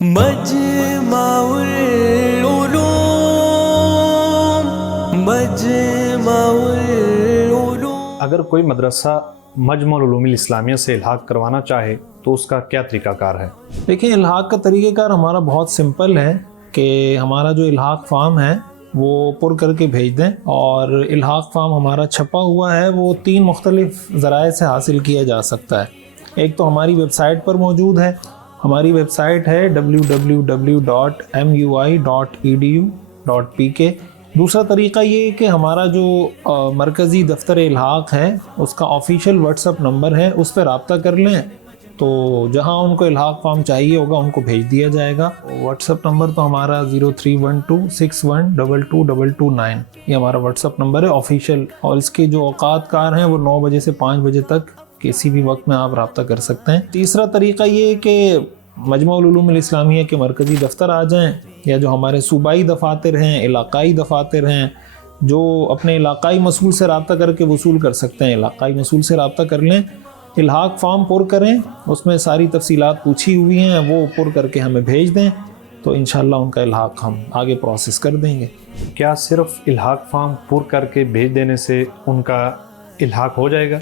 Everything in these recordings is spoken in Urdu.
مجمع العلوم. اگر کوئی مدرسہ مجمع العلوم الاسلامیہ سے الحاق کروانا چاہے تو اس کا کیا طریقہ کار ہے؟ دیکھیں، الحاق کا طریقہ کار ہمارا بہت سمپل ہے کہ ہمارا جو الحاق فارم ہے وہ پر کر کے بھیج دیں، اور الحاق فارم ہمارا چھپا ہوا ہے، وہ 3 مختلف ذرائع سے حاصل کیا جا سکتا ہے. ایک تو ہماری ویب سائٹ پر موجود ہے، ہماری ویب سائٹ ہے www.mui.edu.pk. دوسرا طریقہ یہ کہ ہمارا جو مرکزی دفتر الحاق ہے اس کا آفیشیل واٹس ایپ نمبر ہے، اس پہ رابطہ کر لیں تو جہاں ان کو الحاق فارم چاہیے ہوگا ان کو بھیج دیا جائے گا. واٹس ایپ نمبر تو ہمارا 0312612229 یہ ہمارا واٹس ایپ نمبر ہے آفیشیل، اور اس کے جو اوقات کار ہیں وہ 9 بجے سے 5 بجے تک کسی بھی وقت میں آپ رابطہ کر سکتے ہیں. تیسرا طریقہ یہ ہے کہ مجمع العلوم الاسلامیہ کے مرکزی دفتر آ جائیں، یا جو ہمارے صوبائی دفاتر ہیں، علاقائی دفاتر ہیں، جو اپنے علاقائی مسئول سے رابطہ کر کے وصول کر سکتے ہیں، علاقائی مسئول سے رابطہ کر لیں، الحاق فارم پر کریں، اس میں ساری تفصیلات پوچھی ہوئی ہیں، وہ پر کر کے ہمیں بھیج دیں تو انشاءاللہ ان کا الحاق ہم آگے پروسیس کر دیں گے. کیا صرف الحاق فارم پر کر کے بھیج دینے سے ان کا الحاق ہو جائے گا؟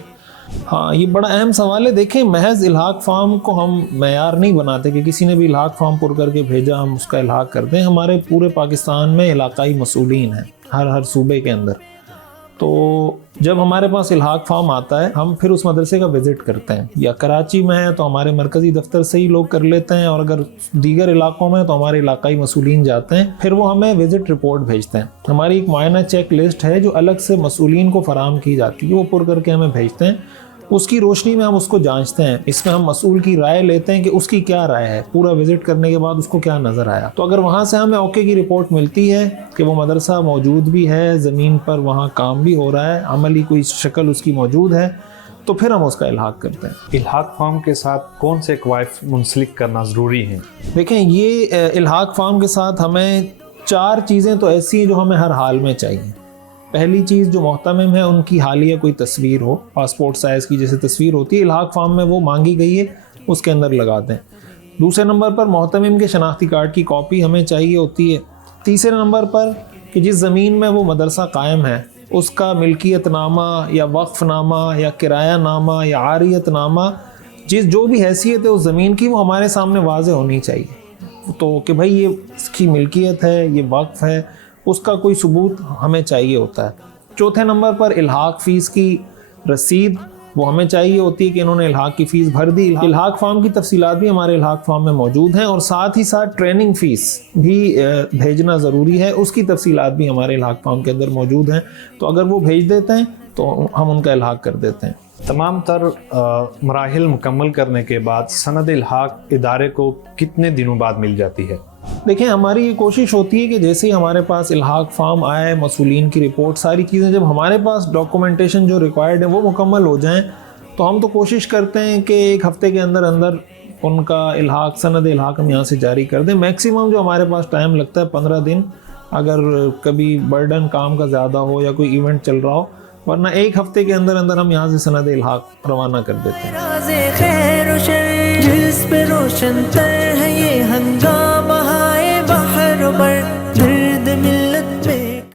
ہاں، یہ بڑا اہم سوال ہے. دیکھیں، محض الحاق فارم کو ہم معیار نہیں بناتے کہ کسی نے بھی الحاق فارم پر کر کے بھیجا ہم اس کا الحاق کر دیں. ہمارے پورے پاکستان میں علاقائی مسئولین ہیں ہر صوبے کے اندر. تو جب ہمارے پاس الحاق فارم آتا ہے ہم پھر اس مدرسے کا وزٹ کرتے ہیں، یا کراچی میں ہے تو ہمارے مرکزی دفتر سے ہی لوگ کر لیتے ہیں، اور اگر دیگر علاقوں میں تو ہمارے علاقائی مسئولین جاتے ہیں، پھر وہ ہمیں وزٹ رپورٹ بھیجتے ہیں. ہماری ایک معائنہ چیک لسٹ ہے جو الگ سے مسئولین کو فراہم کی جاتی ہے، وہ پر کر کے ہمیں بھیجتے ہیں. اس کی روشنی میں ہم اس کو جانچتے ہیں، اس میں ہم مسئول کی رائے لیتے ہیں کہ اس کی کیا رائے ہے، پورا وزٹ کرنے کے بعد اس کو کیا نظر آیا. تو اگر وہاں سے ہمیں اوکے کی رپورٹ ملتی ہے کہ وہ مدرسہ موجود بھی ہے، زمین پر وہاں کام بھی ہو رہا ہے، عملی کوئی شکل اس کی موجود ہے، تو پھر ہم اس کا الحاق کرتے ہیں. الحاق فارم کے ساتھ کون سے قوائف منسلک کرنا ضروری ہیں؟ دیکھیں، یہ الحاق فارم کے ساتھ ہمیں 4 چیزیں تو ایسی ہیں جو ہمیں ہر حال میں چاہیے. پہلی چیز، جو محتمم ہے ان کی حالیہ کوئی تصویر ہو، پاسپورٹ سائز کی جیسے تصویر ہوتی ہے، الحاق فارم میں وہ مانگی گئی ہے، اس کے اندر لگا دیں. دوسرے نمبر پر محتمم کے شناختی کارڈ کی کاپی ہمیں چاہیے ہوتی ہے. تیسرے نمبر پر کہ جس زمین میں وہ مدرسہ قائم ہے اس کا ملکیت نامہ یا وقف نامہ یا کرایہ نامہ یا عاریت نامہ، جو بھی حیثیت ہے اس زمین کی، وہ ہمارے سامنے واضح ہونی چاہیے. تو کہ بھائی یہ اس کی ملکیت ہے، یہ وقف ہے، اس کا کوئی ثبوت ہمیں چاہیے ہوتا ہے. چوتھے نمبر پر الحاق فیس کی رسید، وہ ہمیں چاہیے ہوتی ہے کہ انہوں نے الحاق کی فیس بھر دی. الحاق فارم کی تفصیلات بھی ہمارے الحاق فارم میں موجود ہیں، اور ساتھ ہی ساتھ ٹریننگ فیس بھی بھیجنا ضروری ہے، اس کی تفصیلات بھی ہمارے الحاق فارم کے اندر موجود ہیں. تو اگر وہ بھیج دیتے ہیں تو ہم ان کا الحاق کر دیتے ہیں. تمام تر مراحل مکمل کرنے کے بعد سند الحاق ادارے کو کتنے دنوں بعد مل جاتی ہے؟ دیکھیں، ہماری یہ کوشش ہوتی ہے کہ جیسے ہی ہمارے پاس الحاق فارم آئے، مسئولین کی رپورٹ، ساری چیزیں جب ہمارے پاس ڈاکومنٹیشن جو ریکوائرڈ ہے وہ مکمل ہو جائیں، تو ہم تو کوشش کرتے ہیں کہ 1 ہفتے کے اندر ان کا الحاق، سند الحاق ہم یہاں سے جاری کر دیں. میکسیمم جو ہمارے پاس ٹائم لگتا ہے 15 دن، اگر کبھی برڈن کام کا زیادہ ہو یا کوئی ایونٹ چل رہا ہو، ورنہ 1 ہفتے کے اندر ہم یہاں سے سند الحاق روانہ کر دیتے ہیں.